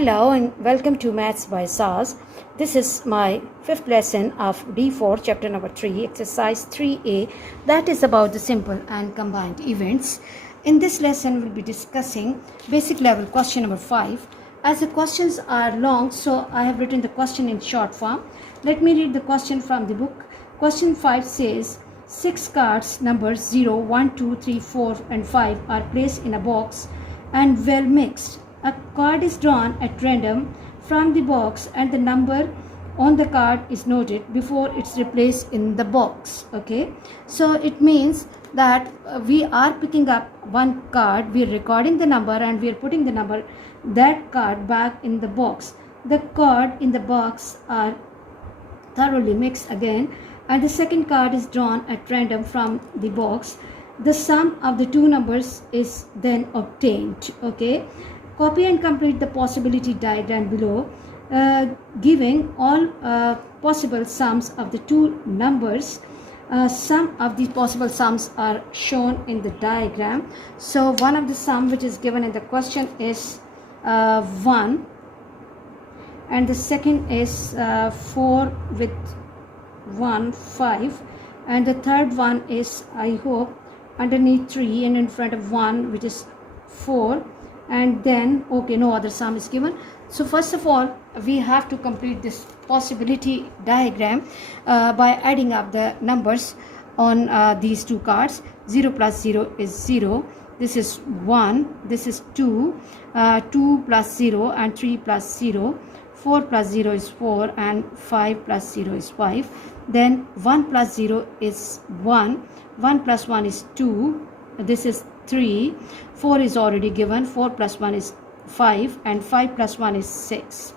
Hello and welcome to Maths by SAS. This is my fifth lesson of D4 chapter number 3 exercise 3A, that is about the simple and combined events. In this lesson we'll be discussing basic level question number 5. As the questions are long, so I have written the question in short form. Let me read the question from the book. Question 5 says 6 cards numbers 0, 1, 2, 3, 4 and 5 are placed in a box and well mixed. A card is drawn at random from the box and the number on the card is noted before it's replaced in the box. Okay, so it means that we are picking up one card, we are recording the number and we are putting the number, that card back in the box. The card in the box are thoroughly mixed again, and the second card is drawn at random from the box. The sum of the two numbers is then obtained. Okay, copy and complete the possibility diagram below, giving all possible sums of the two numbers. Some of the possible sums are shown in the diagram. So one of the sum which is given in the question is 1, and the second is 4 with 1, 5, and the third one is, I hope, underneath 3 and in front of 1, which is 4. And then, okay, no other sum is given. So first of all, we have to complete this possibility diagram by adding up the numbers on these two cards. 0 plus 0 is 0. This is 1. This is 2. 2 plus 0 and 3 plus 0. 4 plus 0 is 4 and 5 plus 0 is 5. Then 1 plus 0 is 1. 1 plus 1 is 2. This is 3. 4 is already given. 4 plus 1 is 5 and 5 plus 1 is 6.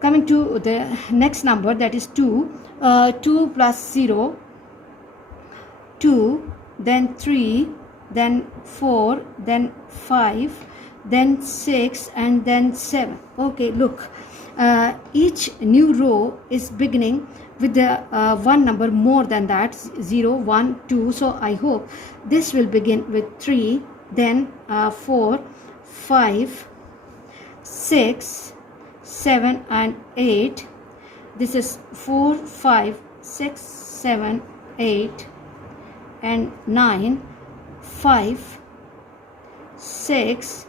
Coming to the next number, that is 2. 2 plus 0, 2, then 3, then 4, then 5, then 6 and then 7. Okay, look, each new row is beginning with the one number more than that, 0, 1, 2. So I hope this will begin with 3, then 4, 5, 6, 7 and 8. This is 4, 5, 6, 7, 8 and 9, 5, 6,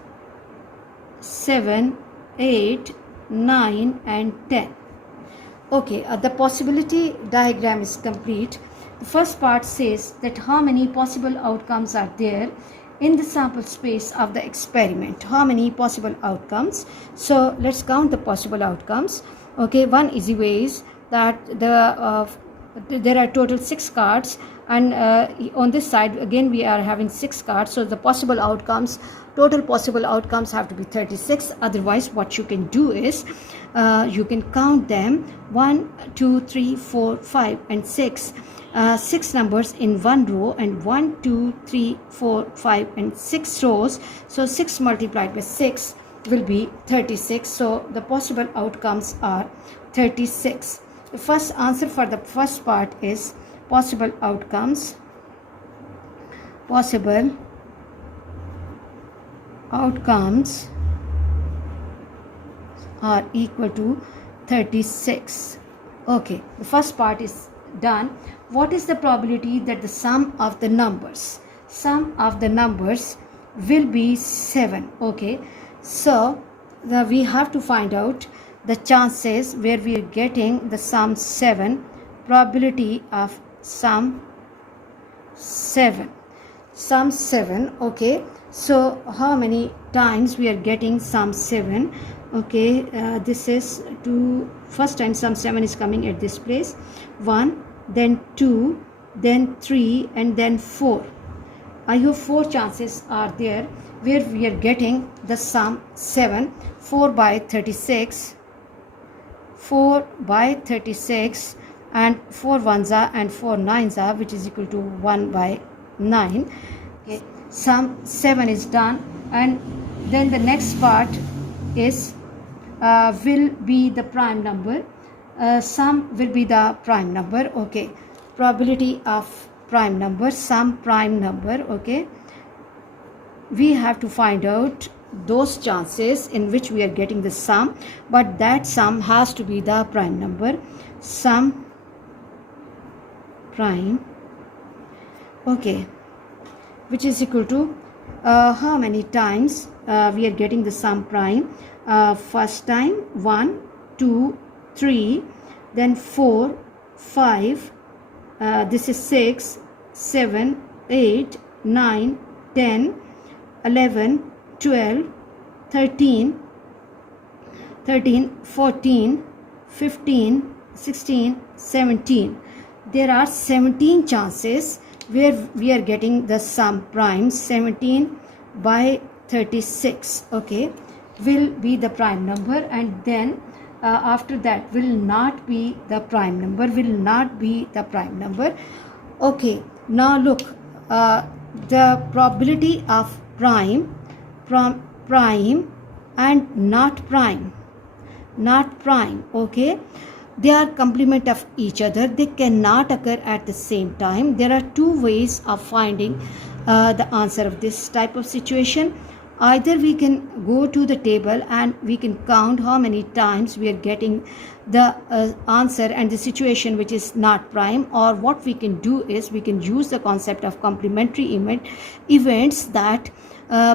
7, 8, 9 and 10. Okay, the possibility diagram is complete. The first part says that how many possible outcomes are there in the sample space of the experiment. How many possible outcomes? So let's count the possible outcomes. Okay, one easy way is that there are total 6 cards, and on this side again we are having 6 cards, so the possible outcomes, total possible outcomes have to be 36. Otherwise what you can do is you can count them 1, 2, 3, 4, 5 and 6. 6 numbers in one row, and 1, 2, 3, 4, 5 and 6 rows. So 6 multiplied by 6 will be 36. So the possible outcomes are 36. The first answer for the first part is possible outcomes. Possible outcomes are equal to 36. Okay, the first part is done. What is the probability that the sum of the numbers will be 7? Okay, so we have to find out the chances where we are getting the sum 7, probability of sum 7. Okay, so how many times we are getting sum 7? Okay, this is 2. First time sum 7 is coming at this place. 1, then 2, then 3 and then 4. I hope 4 chances are there where we are getting the sum 7. 4 by 36, 4 by 36 and 4 ones are and 4 nines are, which is equal to 1 by 9. Okay, sum 7 is done, and then the next part is will be the prime number. Sum will be the prime number. Okay, probability of prime number, sum prime number. Okay, we have to find out those chances in which we are getting the sum, but that sum has to be the prime number. Sum prime, okay, which is equal to how many times we are getting the sum prime. First time 1, 2, 3, then 4, 5, this is 6, 7, 8, 9, 10, 11, 12, 13, 14, 15, 16, 17. There are 17 chances where we are getting the sum prime. 17 by 36, okay, will be the prime number, and then after that will not be the prime number, okay. Now look, the probability of prime and not prime, okay, they are complement of each other, they cannot occur at the same time. There are two ways of finding the answer of this type of situation. Either we can go to the table and we can count how many times we are getting the answer and the situation which is not prime, or what we can do is we can use the concept of complementary events, that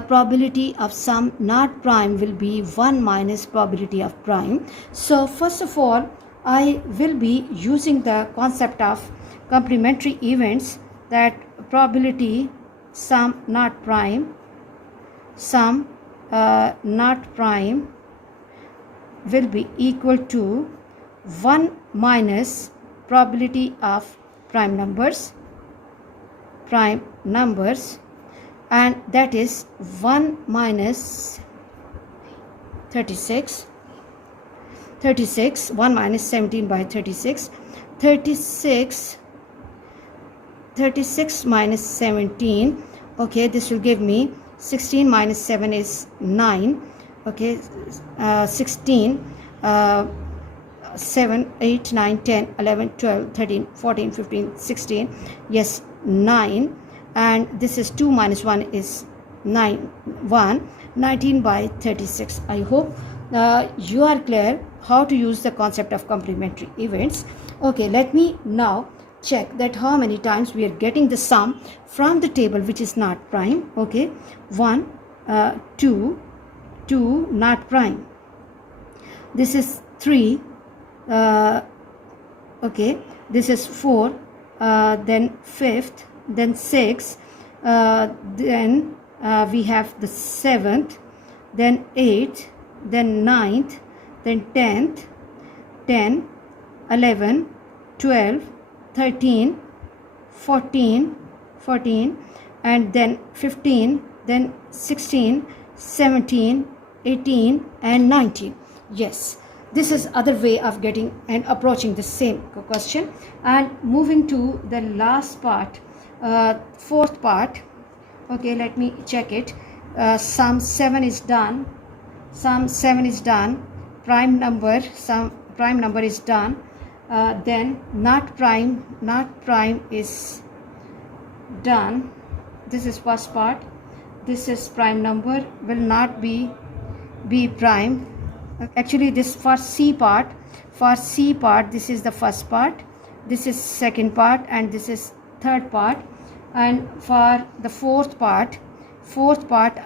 probability of sum not prime will be 1 minus probability of prime. So first of all, I will be using the concept of complementary events, that probability sum not prime will be equal to 1 minus probability of prime numbers, and that is 1 minus 36, 1 minus 17 by 36, 36 minus 17, okay, this will give me 16 minus 7 is 9, okay, 16, 7, 8, 9, 10, 11, 12, 13, 14, 15, 16, yes, 9, and this is 2 minus 1 is 19 by 36. I hope you are clear how to use the concept of complementary events. Okay, let me now check that how many times we are getting the sum from the table which is not prime. Okay, 1, 2, not prime. This is 3, okay, this is 4, then 5th, then 6th, then we have the 7th, then 8th, then 9th, then 10th, 10, 11, 12, 13, 14, and then 15, then 16, 17, 18, and 19. Yes, this is other way of getting and approaching the same question. And moving to the last part, fourth part. Okay, let me check it. Sum 7 is done. Prime number is done. Then not prime is done. This is first part. This is prime number, will not be prime. Actually, this for C part, this is the first part, this is second part, and this is third part. And for the fourth part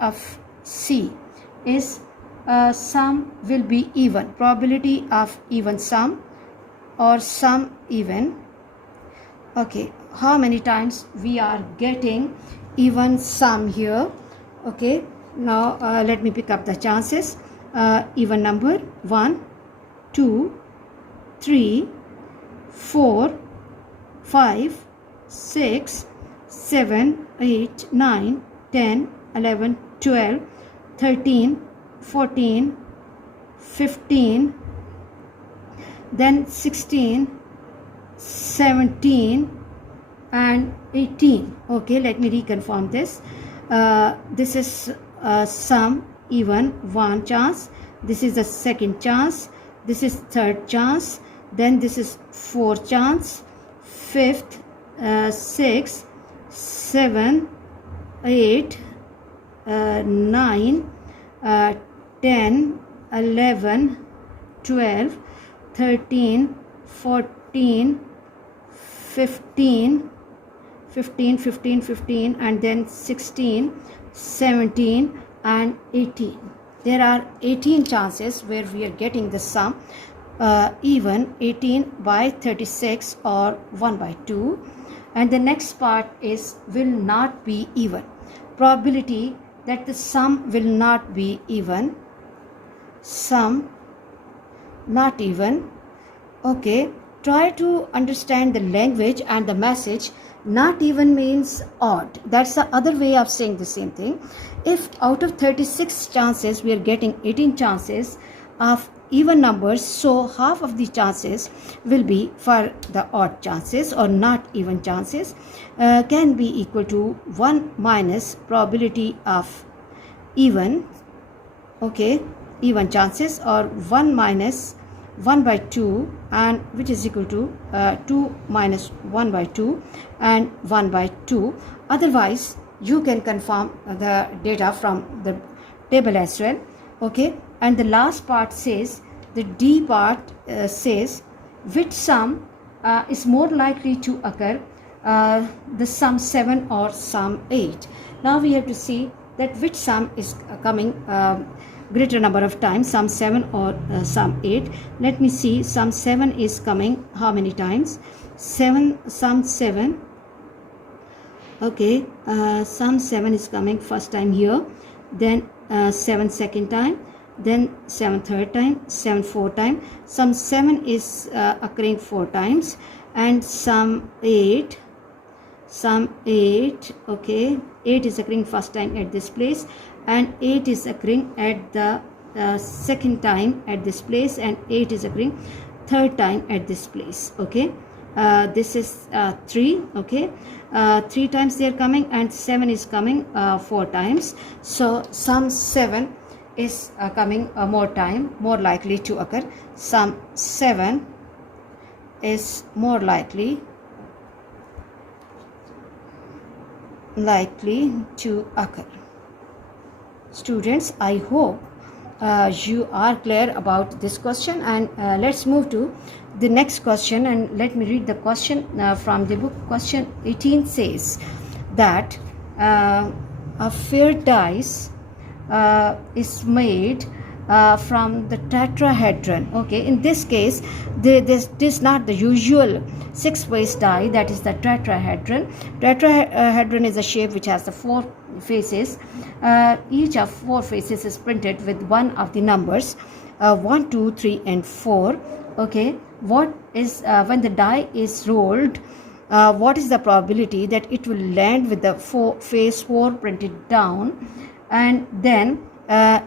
of C is sum will be even, probability of even sum or sum even. Okay, how many times we are getting even sum here? Okay, now let me pick up the chances. Even number 1, 2, 3, 4, 5, 6, 7, 8, 9, 10, 11, 12, 13, 14, 15, then 16, 17, and 18. Okay, let me reconfirm this. This is sum even, 1 chance. This is the second chance. This is third chance. Then this is 4th chance, 5th, 6th, 7, 8, 9, 10, 11, 12, 13, 14, 15, 15, and then 16, 17 and 18. There are 18 chances where we are getting the sum even, 18 by 36 or 1 by 2. And the next part is will not be even. Probability that the sum will not be even. Sum not even. Okay, try to understand the language and the message. Not even means odd. That's the other way of saying the same thing. If out of 36 chances we are getting 18 chances of even numbers, so half of the chances will be for the odd chances or not even chances, can be equal to 1 minus probability of even, okay, even chances, or 1 minus 1 by 2, and which is equal to 2 minus 1 by 2 and 1 by 2. Otherwise you can confirm the data from the table as well. Okay, and the last part says, the D part says which sum is more likely to occur, the sum 7 or sum 8. Now we have to see that which sum is coming greater number of times, sum 7 or sum 8. Let me see, sum 7 is coming how many times? Sum 7. Okay, sum 7 is coming first time here, then 7 second time, then 7 third time, 7 fourth time. Sum 7 is occurring 4 times, and sum 8, okay, 8 is occurring first time at this place, and 8 is occurring at the second time at this place, and 8 is occurring third time at this place. Okay, this is 3. Okay, 3 times they are coming, and 7 is coming 4 times. So sum 7 is coming more likely to occur. Sum 7 is more likely to occur. Students, I hope you are clear about this question, and let's move to the next question, and let me read the question from the book. Question 18 says that a fair dice is made from the tetrahedron. Okay, in this case this is not the usual 6-face die, that is the tetrahedron. Tetrahedron is a shape which has the 4 faces. Each of 4 faces is printed with one of the numbers 1, 2, 3 and 4. Okay, what is when the die is rolled, what is the probability that it will land with the face 4 printed down, and then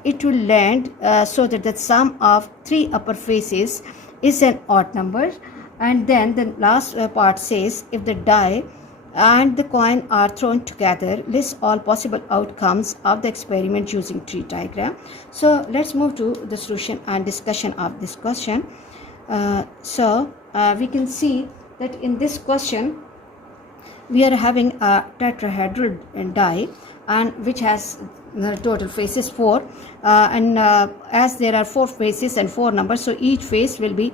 it will land so that the sum of 3 upper faces is an odd number. And then the last part says, if the die and the coin are thrown together, list all possible outcomes of the experiment using tree diagram. So let's move to the solution and discussion of this question. So we can see that in this question we are having a tetrahedral die, and which has the total faces 4, and as there are 4 faces and 4 numbers, so each face will be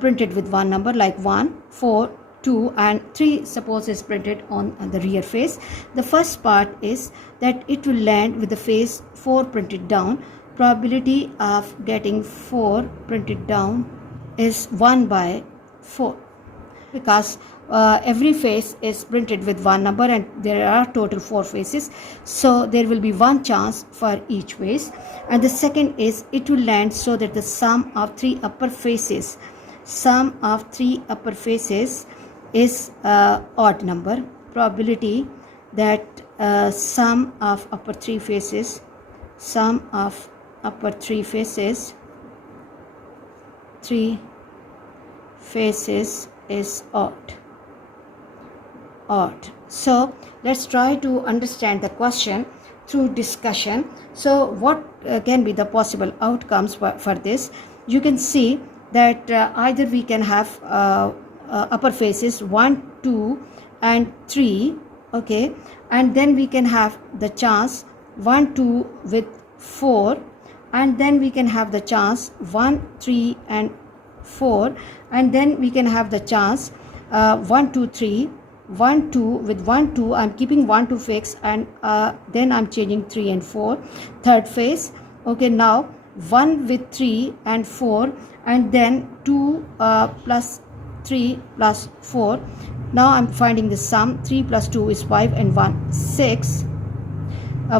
printed with one number, like 1, 4, 2 and 3 suppose is printed on the rear face. The first part is that it will land with the face 4 printed down. Probability of getting 4 printed down is 1 by 4, because every face is printed with one number and there are total 4 faces, so there will be one chance for each face. And the second is it will land so that the sum of 3 upper faces is odd number. Probability that sum of upper 3 faces is odd. So let's try to understand the question through discussion. So what can be the possible outcomes for this? You can see that either we can have upper faces 1, 2 and 3, okay, and then we can have the chance 1, 2 with 4, and then we can have the chance 1, 3 and 4, and then we can have the chance 1, 2, 3, 1, 2. With 1, 2 I'm keeping 1, 2 fixed, and then I'm changing 3 and 4, third phase. Okay, now 1 with 3 and 4, and then 2 plus 3 plus 4. Now I'm finding the sum. 3 plus 2 is 5 and 1 6.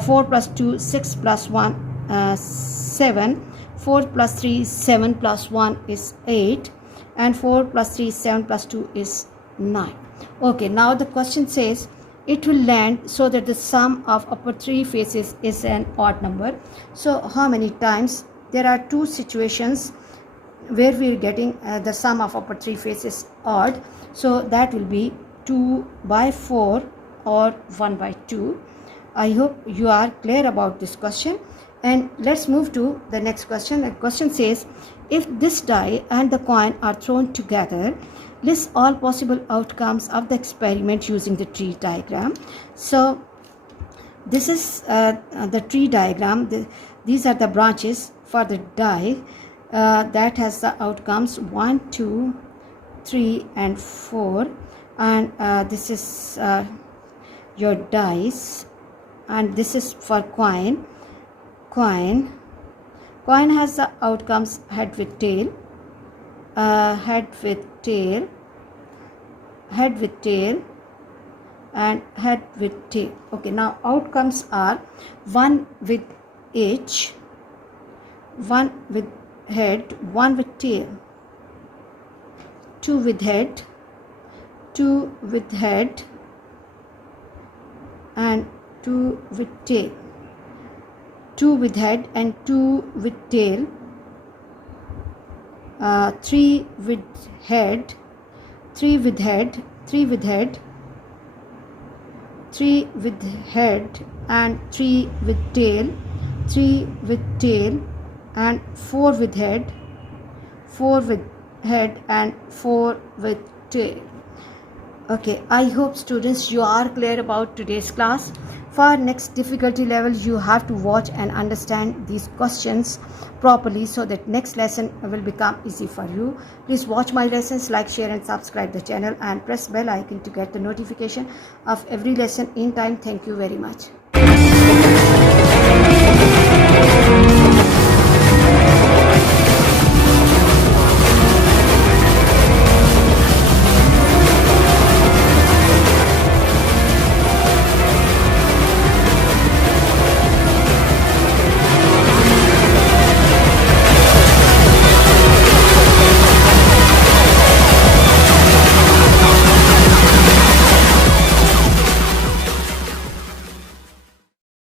4 plus 2 6 plus 1 7. 4 plus 3 7 plus 1 is 8, and 4 plus 3 7 plus 2 is 9. Okay, now the question says it will land so that the sum of upper three faces is an odd number. So how many times? There are two situations where we are getting the sum of upper three faces odd. So that will be 2 by 4 or 1 by 2. I hope you are clear about this question. And let's move to the next question. The question says, if this die and the coin are thrown together, list all possible outcomes of the experiment using the tree diagram. So this is the tree diagram. These are the branches for the die that has the outcomes 1, 2, 3 and 4, and this is your dice, and this is for coin. Coin has the outcomes head with tail, head with tail, head with tail, and head with tail. Okay, now outcomes are 1 with H, 1 with head, 1 with tail, 2 with head, 2 with head, and 2 with tail. 2 with head and 2 with tail, 3 with head, 3 with head, 3 with head, 3 with head and 3 with tail, 3 with tail, and 4 with head, 4 with head and 4 with tail. Okay, I hope students you are clear about today's class. For next difficulty level, you have to watch and understand these questions properly so that next lesson will become easy for you. Please watch my lessons, like, share and subscribe the channel, and press bell icon to get the notification of every lesson in time. Thank you very much.